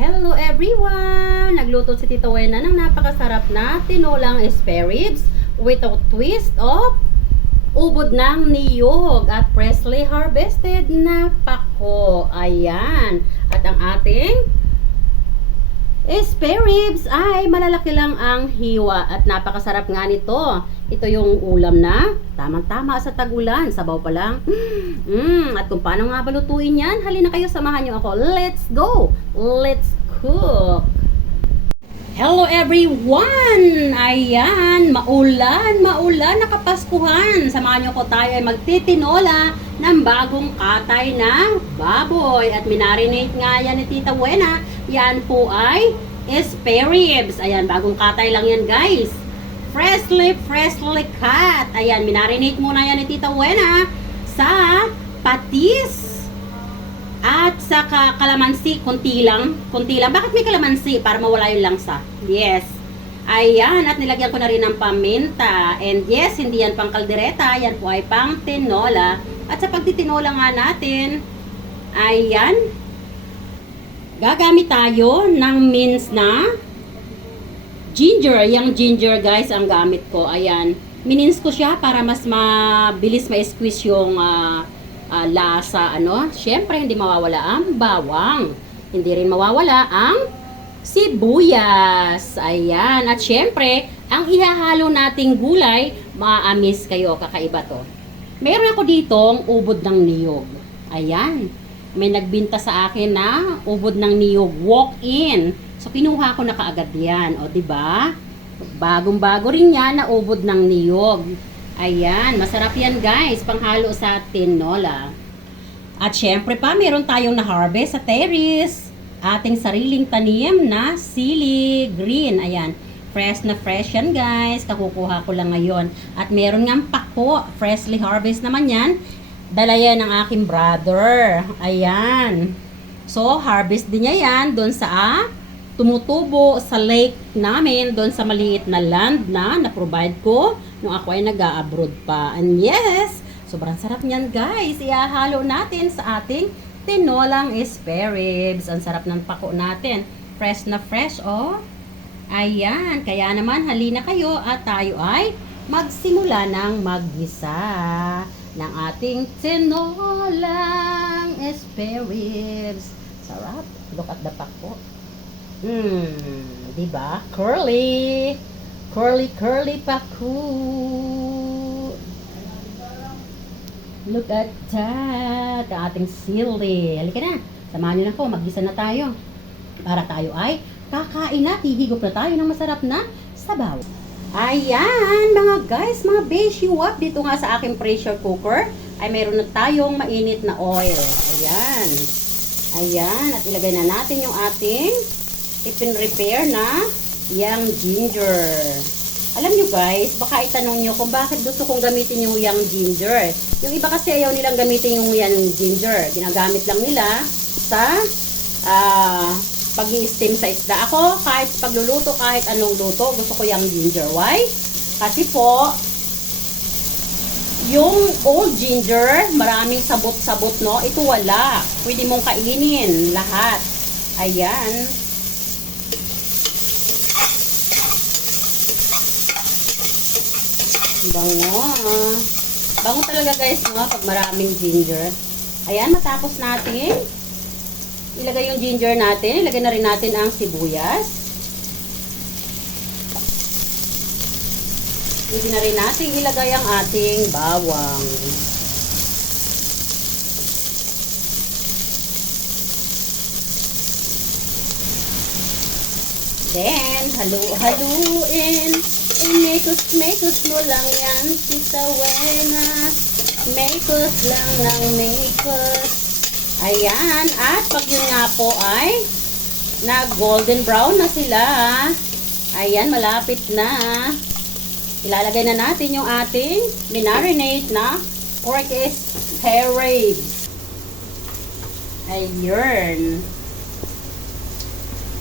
Hello everyone! Nagluto si Tita Wena ng napakasarap na tinolang spare ribs with a twist of ubod ng niyog at freshly harvested na pako. Ayan. At ang ating spare ribs ay malalaki lang ang hiwa at napakasarap nga nito. Ito yung ulam na tamang-tama sa tag-ulan. Sabaw pa lang. At kung paano nga balutuin yan, halina kayo, samahan nyo ako. Let's go! Let's cook! Hello everyone! Ayan, maulan na kapaskuhan. Samahan nyo ko, tayo ay magtitinola ng bagong katay na baboy. At minarinate nga yan ni Tita Wena. Yan po ay spare ribs. Ayan, bagong katay lang yan guys. Freshly cut. Ayan, minarinate muna yan ni Tita Wena sa patis at sa kalamansi, konti lang. Bakit may kalamansi? Para mawala yung langsa. Yes. Ayan, at nilagyan ko na rin ng paminta. And yes, hindi yan pang kaldereta, yan po ay pang tinola. At sa pagtitinola nga natin, ayan, gagamit tayo ng minced na ginger. Yung ginger guys ang gamit ko. Ayan, minins ko siya para mas mabilis ma-squeeze yung lasa, Syempre, hindi mawawala ang bawang. Hindi rin mawawala ang sibuyas. Ayan. At syempre, ang ihahalo nating gulay, maamis kayo. Kakaiba to. Meron ako ditong ubod ng niyog. Ayan. May nagbinta sa akin na ubod ng niyog. Walk-in. So, kinuha ko na kaagad yan. O, diba? Bagong-bago rin yan na ubod ng niyog. Ayan, masarap yan guys, panghalo sa tinola. At syempre pa, meron tayong na-harvest sa terrace. Ating sariling tanim na sili green. Ayan, fresh na fresh yan guys. Kakukuha ko lang ngayon. At meron nga pako, freshly harvest naman yan. Dala yan ng aking brother. Ayan. So, harvest din niya yan doon sa tumutubo sa lake namin, doon sa maliit na land na na-provide ko nung ako ay nag-a-abroad pa. And yes, sobrang sarap niyan guys. Ihahalo natin sa ating tinolang spare ribs. Ang sarap ng pako natin. Fresh na fresh, oh. Ayan, kaya naman halina kayo at tayo ay magsimula ng maggisa ng ating tinolang spare ribs. Sarap. Look at the pako. Diba? Curly paku. Look at that. Ang ating sili. Halika na. Samahan nyo na po. Maggisa na tayo. Para tayo ay kakain na. Hihigop na tayo ng masarap na sabaw. Ayan, mga guys, mga beshi wap. Dito nga sa aking pressure cooker ay mayroon na tayong mainit na oil. Ayan. Ayan. At ilagay na natin yung ating ipin-repair na yang ginger. Alam nyo guys, baka itanong nyo kung bakit gusto kong gamitin yung yang ginger. Yung iba kasi ayaw nilang gamitin yung yang ginger. Ginagamit lang nila sa pag-i-steam sa isda. Ako, kahit pagluluto, kahit anong luto, gusto ko yang ginger. Why? Kasi po, yung old ginger, maraming sabot-sabot, no? Ito wala. Pwede mong kainin lahat. Ayan. Bango. Bango talaga guys, no? Pag maraming ginger. Ayan, matapos natin ilagay yung ginger natin. Ilagay na rin natin ang sibuyas. Hindi na rin natin ilagay ang ating bawang. Then, halu-haluin. Make-us mo lang yan, Tita Wena. Make-us lang ng make-us. Ayan. At pag yun nga po ay nag-golden brown na sila. Ayan, malapit na. Ilalagay na natin yung ating minarinate na pork spare ribs. Ayun.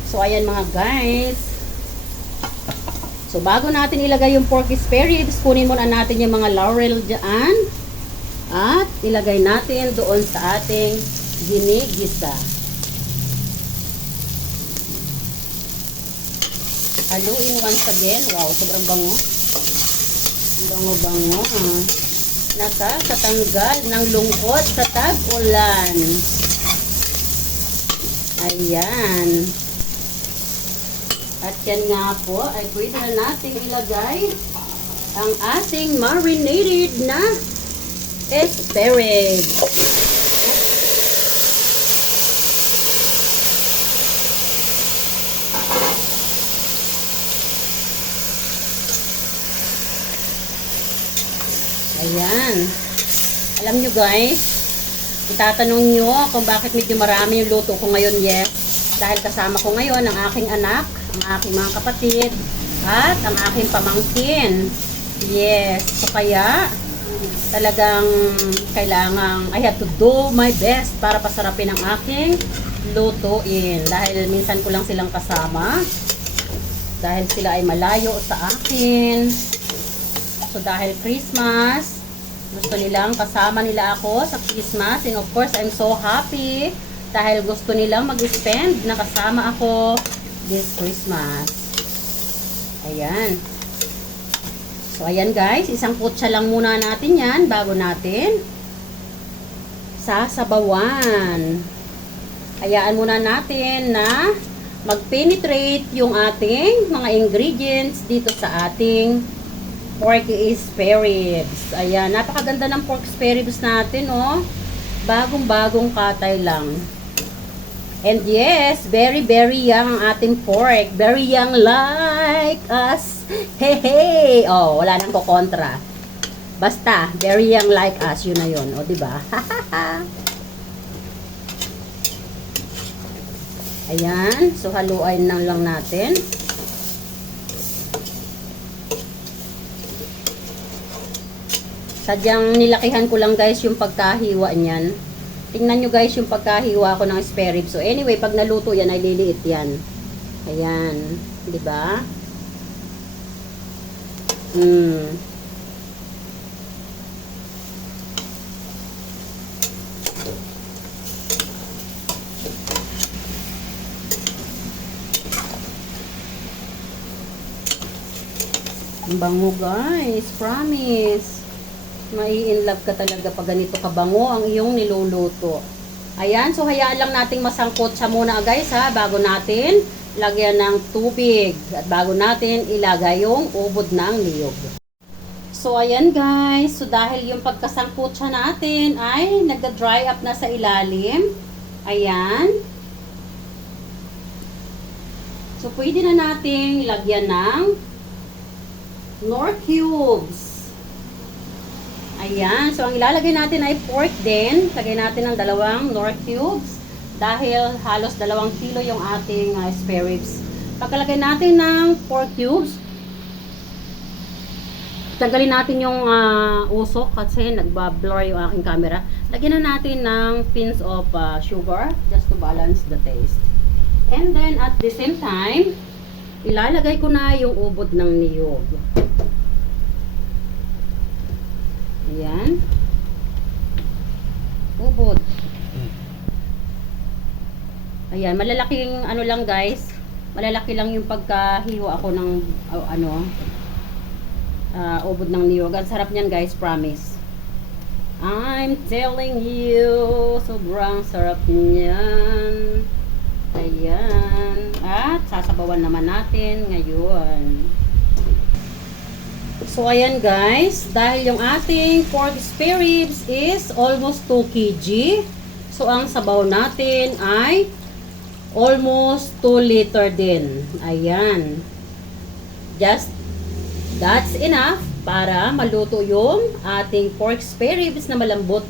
So, ayan mga guys. So, bago natin ilagay yung pork spare ribs, kunin muna natin yung mga laurel dyan. At ilagay natin doon sa ating ginigisa. Haluin once again. Wow, sobrang bango. Bango-bango. Nakakatanggal ng lungkot sa tag-ulan. Ayan. At yan nga po, ay pwede na natin ilagay ang ating marinated na asparagus. Ayan. Alam nyo guys, itatanong nyo kung bakit medyo marami yung luto ko ngayon, yes. Dahil kasama ko ngayon ang aking anak, ang aking mga kapatid, at ang aking pamangkin. Yes. So kaya, talagang kailangang, I have to do my best para pasarapin ang aking lutuin. Dahil minsan ko lang silang kasama. Dahil sila ay malayo sa akin. So dahil Christmas, gusto nilang kasama nila ako sa Christmas. And of course, I'm so happy dahil gusto nilang mag-spend na kasama ako this Christmas. Ayan. So ayan guys, isang kutsa lang muna natin yan bago natin sasabawan. Hayaan muna natin na mag-penetrate yung ating mga ingredients dito sa ating pork spare ribs. Ayan, napakaganda ng pork spare ribs natin, oh. Bagong-bagong katay lang. And yes, very, very young ang ating pork. Very young like us. Hey, hey! Oh, wala nang kukontra. Basta, very young like us. Yun na yun. O, diba? Ayan. So, haluin na lang natin. Sadyang nilakihan ko lang guys yung pagkahiwa niyan. Tingnan nyo guys yung pagkahiwa ko ng spare ribs. So anyway, pag naluto yan ay liliit yan. Ayan. Diba? Ang bango guys. Promise. Mai-inlove ka talaga pag ganito kabango ang iyong niluluto. Ayan, so hayaan lang nating masangkot siya muna guys ha, bago natin lagyan ng tubig at bago natin ilagay yung ubod ng niyog. So ayan guys, so dahil yung pagkasangkot siya natin ay nagda-dry up na sa ilalim. Ayan. So pwede na nating lagyan ng Knorr cubes. Ayan. So, ang ilalagay natin ay pork din. Lagay natin ng 2 Knorr cubes. Dahil halos 2 kilo yung ating spare ribs. Pagkalagay natin ng pork cubes, tanggalin natin yung usok kasi nagba-blur yung aking camera. Lagyan na natin ng pinch of sugar just to balance the taste. And then, at the same time, ilalagay ko na yung ubod ng niyog. Ayan. Ubod. Ayan, malalaking ano lang guys. Malalaki lang yung pagkahiwa ako ng ubod ng niyog. Ang sarap niyan guys, promise. I'm telling you, sobrang sarap niyan. Ayan. At sasabawan naman natin ngayon. So, ayan guys, dahil yung ating pork spare ribs is almost 2 kg. So, ang sabaw natin ay almost 2 liter din. Ayan. Just, that's enough para maluto yung ating pork spare ribs na malambot,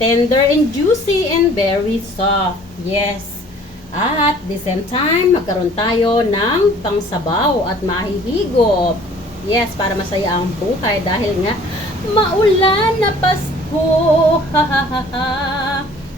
tender and juicy and very soft. Yes. At the same time, magkaroon tayo ng pangsabaw at mahihigop. Yes, para masaya ang buhay dahil nga maulan na Pasko.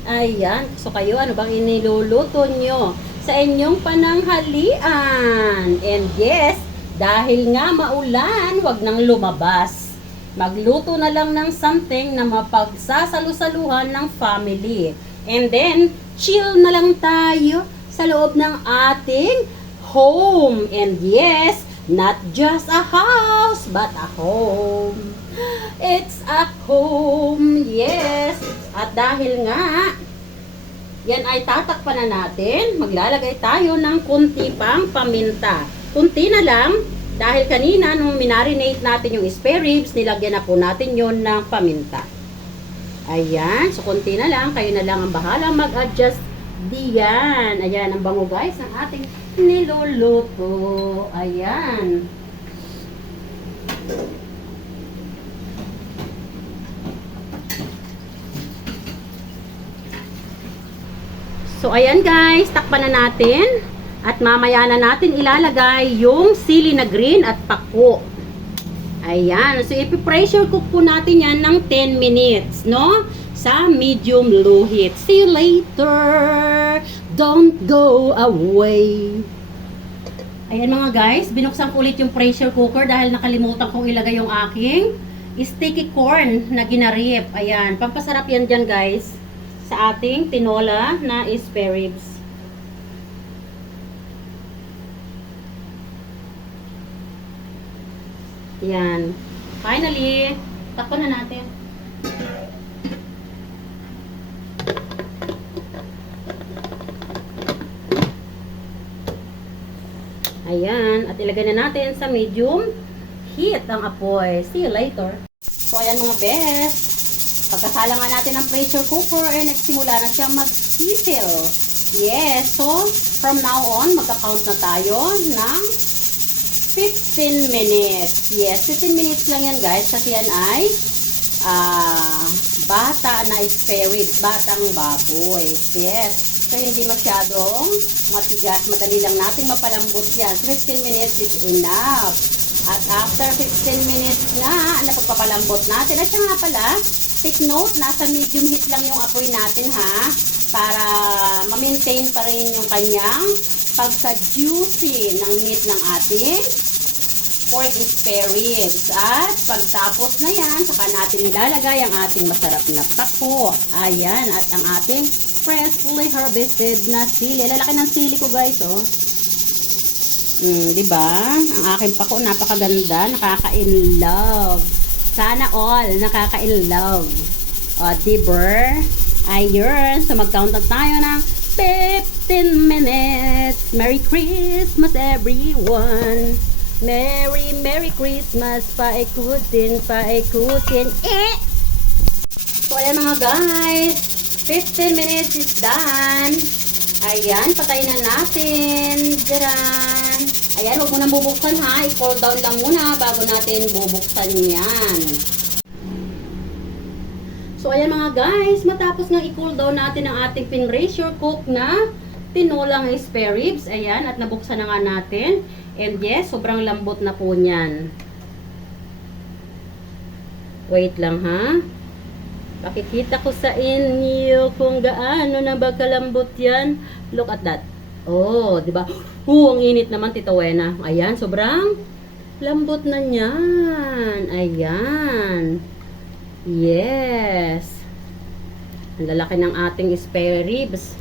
Ayan. So kayo, ano bang iniluluto nyo sa inyong pananghalian? And yes, dahil nga maulan, wag nang lumabas. Magluto na lang ng something na mapagsasalu-saluhan ng family. And then, chill na lang tayo sa loob ng ating home. And yes, not just a house, but a home. It's a home, yes. At dahil nga, yan ay tatakpan na natin, maglalagay tayo ng kunti pang paminta. Kunti na lang, dahil kanina nung minarinate natin yung spare ribs, nilagyan na po natin yon ng paminta. Ayan, so kunti na lang, kayo na lang ang bahala mag-adjust diyan. Ayan, ang bango guys ng ating niluluto. Ayan. So, ayan guys, takpan na natin. At mamaya na natin ilalagay yung sili na green at pako. Ayan. So, ipipressure cook po natin yan ng 10 minutes, no? Sa medium low heat. See you later! Don't go away! Ayan mga guys, binuksan ko ulit yung pressure cooker dahil nakalimutan kong ilagay yung aking sticky corn na ginarip. Ayan, pampasarap yan dyan guys sa ating tinola na spare ribs. Yan. Finally, takpan na natin. Ayan. At ilagay na natin sa medium heat ang apoy. See you later. So, ayan mga best. Pagkasala nga natin ng pressure cooker, eh, nagsimula na siya mag-sizzle. Yes. So, from now on, magka-count na tayo ng 15 minutes. Yes, 15 minutes lang yan guys. Kasi yan ay bata na spare ribs, batang baboy. Yes. So, hindi masyadong matigas. Madali lang natin mapalambot yan. 15 minutes is enough. At after 15 minutes na, napagpapalambot natin. At siya nga pala, take note, nasa medium heat lang yung apoy natin ha. Para ma-maintain pa rin yung kanyang pagka-juicy ng meat ng ating pork spare ribs. At pagtapos na yan, saka natin ilalagay ang ating masarap na pako. Ayan, at ang ating freshly harvested na sili. Lalaki ng sili ko guys, oh. Diba? Ang aking pako, napakaganda. Nakaka-in-love. Sana all, nakaka-in-love. O, diba? Ayun. So, mag-count na tayo ng 15 minutes. Merry Christmas, everyone. Merry Christmas. Paikutin. So, ayan mga guys. 15 minutes is done. Ayan, patayin na natin. Diyan. Ayan, huwag mo nang bubuksan ha. I-cool down lang muna bago natin bubuksan yan. So, ayan mga guys. Matapos nga i-cool down natin ang ating pin-pressure cook na tinolang spare ribs. Ayan, at nabuksan na nga natin. And yes, sobrang lambot na po niyan. Wait lang ha. Pakikita ko sa inyo kung gaano na ba kalambot yan. Look at that. Oh, di ba? Ang init naman, Tita Wena. Ayan, sobrang lambot na niyan. Ayan. Yes. Ang lalaki ng ating spare ribs.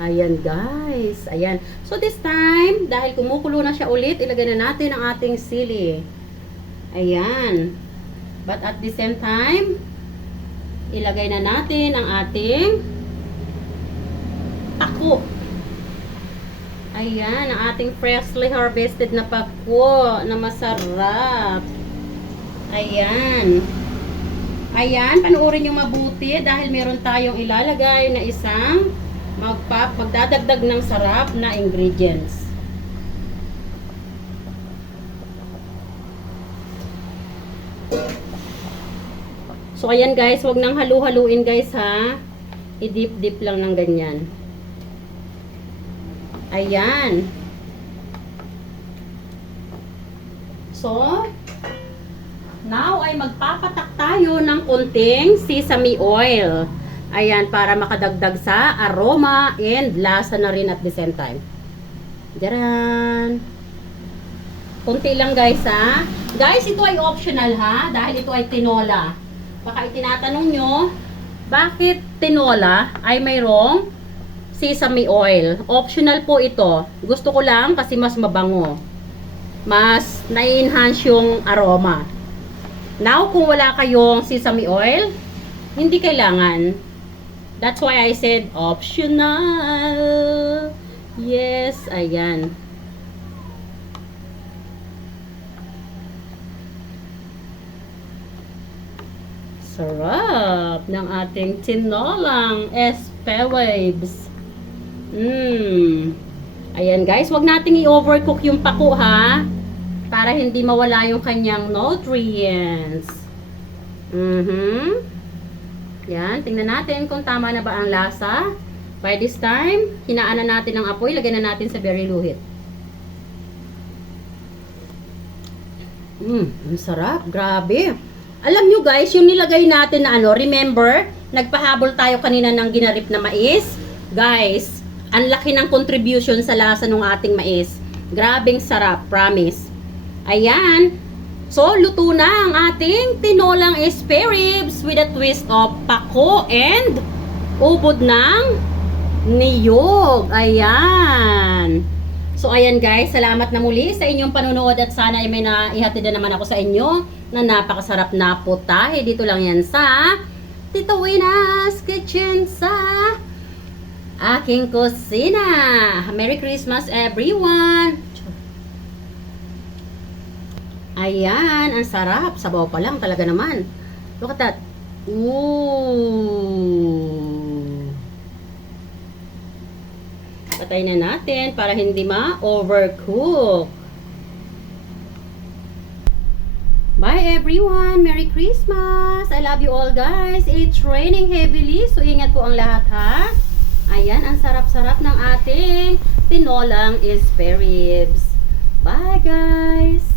Ayan, guys. Ayan. So, this time, dahil kumukulo na siya ulit, ilagay na natin ang ating sili. Ayan. But at the same time, ilagay na natin ang ating pako. Ayan, ang ating freshly harvested na pako na masarap. Ayan. Ayan, panoorin nyo mabuti dahil meron tayong ilalagay na isang magdadagdag ng sarap na ingredients. So, ayan guys, huwag nang halu-haluin guys ha. I-dip-dip lang ng ganyan. Ayan. So, now ay magpapatak tayo ng konting sesame oil. Ayan, para makadagdag sa aroma and lasa na rin at the same time. Diyan. Kunti lang guys ha. Guys, ito ay optional ha. Dahil ito ay tinola. Baka itinatanong nyo, bakit tinola ay mayroong sesame oil. Optional po ito. Gusto ko lang kasi mas mabango. Mas na-enhance yung aroma. Now, kung wala kayong sesame oil, hindi kailangan. That's why I said optional. Yes, ayan. Sarap ng ating tinolang espewabes. Ayan guys, wag nating i-overcook yung pako ha. Para hindi mawala yung kanyang nutrients. Yan, tingnan natin kung tama na ba ang lasa. By this time, hinaan na natin ang apoy, lagyan na natin sa berry luhit. Ang sarap, grabe. Alam nyo guys, yung nilagay natin na remember, nagpahabol tayo kanina ng ginarip na mais. Guys, ang laki ng contribution sa lasa ng ating mais. Grabing sarap, promise. Ayan. So, luto na ang ating tinolang spareribs with a twist of pako and ubod ng niyog. Ayan. So, ayan guys, salamat na muli sa inyong panunood at sana ay may naihatid na naman ako sa inyo na napakasarap na putahe. Dito lang yan sa Tito Wina's Kitchen sa aking kusina. Merry Christmas everyone! Ayan, ang sarap. Sabaw pa lang talaga naman. Look at that. Ooh! Patay na natin para hindi ma-overcook. Bye everyone! Merry Christmas! I love you all guys! It's raining heavily, so ingat po ang lahat ha! Ayan, ang sarap-sarap ng ating tinolang spareribs. Bye guys!